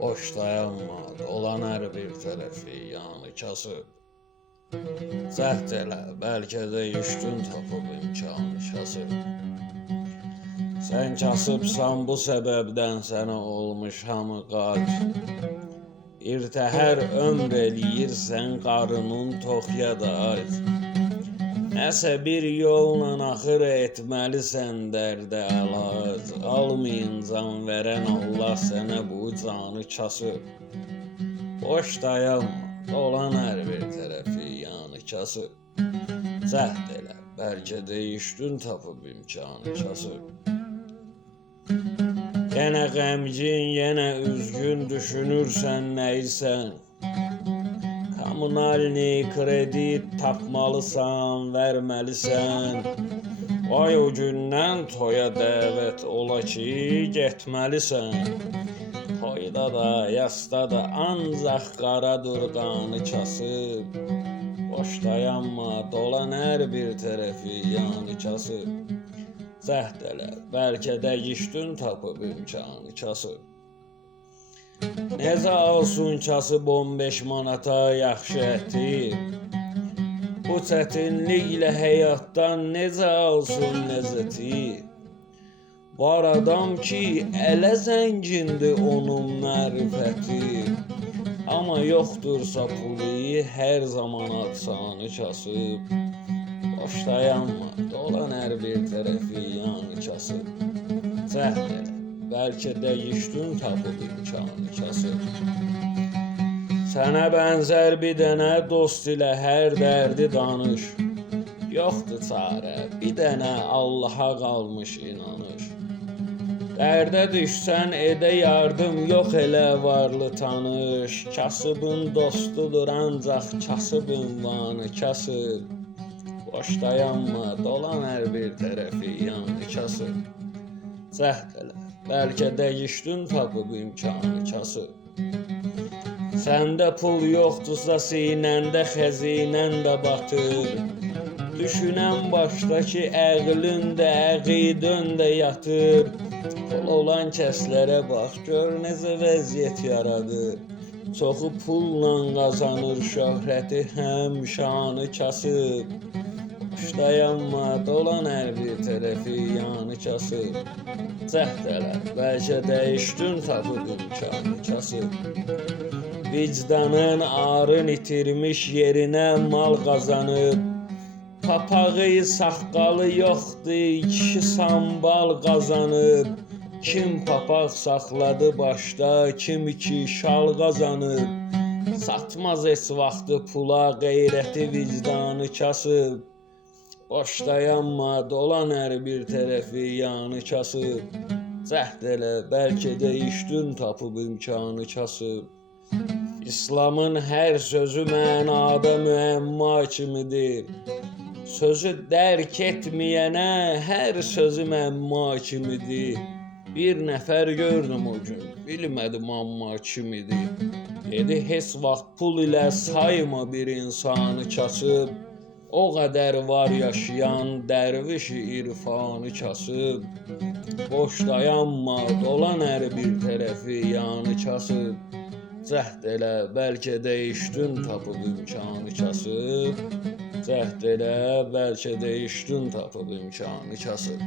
Boş dayanma, dolan hər bir tərəfi yanı kasıb. Cəhd elə, bəlkə də üstün tapıb imkanı kasıb. Sən kasıbsan, bu səbəbdən sənə olmuş hamı qalp. İrtəhər ömr eləyirsən, qarının tox ya da aç. Nəsə bir yolla axır etməlisən dərdə əlac. Almayın can verən Allah sənə bu canı kasıb. Boş dayanma, dolan hər bir tərəfi yanı kasıb. Cəhd elə, bəlkə də üstün tapıb imkanı kasıb. Yenə qəmgin, yenə üzgün düşünürsən nəysən. Kommunalni kredit tapmalısan, verməlisən. Vay o gündən toya dəvət ola ki, getməlisən. Toyda da, yasda da ancaq qara durğanı kasıb. Boş dayanma, dolan hər bir tərəfi yanı kasıb. Cəhd elə, bəlkə də üstün tapıb imkanı kasıb. Necə alsın kasıb 15 manata yaxşı əti? Bu çətinliklə həyatdan necə alsın ləzzəti? Var adam ki, ələ zəngindir onun mərifəti. Amma yoxdursa pulu, hər zaman atsanı kasıb. Boş dayanma, dolan hər bir tərəfi yanı kasıb. Cəhd elə, bəlkə də üstün tapıb imkanı kasıb. Sənə bənzər bir dənə dost ilə hər dərdi danış. Yoxdur çarə, bir dənə Allaha qalmış inanış. Dərdə düşsən edə yardım, yox elə varlı tanış. Kasıbın dostudur ancaq kasıb ünvanı kasıb. Boş dayanma, dolan hər bir tərəfi yanı kasıb. Cəhd elə, bəlkə də üstün tapıb imkanı kasıb. Səndə pul yoxdursa sinəndə xəzinən də batır. Düşünən başdakı əqlin də əqidən də yatır. Pul olan kəslərə bax, gör necə vəziyyət yaradır. Çoxu pulla qazanır şöhrəti, həm şanı kasıb. Boş dayanma, dolan hər bir tərəfi yanı kasıb. Cəhd elə, bəlkə də üstün tapıb imkanı kasıb. Vicdanın arın itirmiş yerinə mal qazanıb. Papağı, saqqalı yoxdur, kişi sambal qazanıb. Kim papaq saxladı başda, kim ki şal qazanıb. Satmaz heç vaxtı pula, qeyrəti vicdanı kasıb. Boş dayanma, dolan hər bir tərəfi yanı kasıb. Cəhd elə, bəlkə də üstün tapıb imkanı kasıb. İslamın hər sözü mənada müəmma kimidir. Sözü dərk etməyənə hər sözü məmma kimidir. Bir nəfər gördüm o gün, bilmədim amma kimidir. Dedi, heç vaxt pul ilə sayma bir insanı kasıb. O qədər var yaşayan dərviş irfanı kasıb. Boş dayanma, dolan hər bir tərəfi yanı kasıb. Cəhd elə, bəlkə də üstün tapıb imkanı kasıb. Cəhd elə, bəlkə də üstün tapıb imkanı kasıb.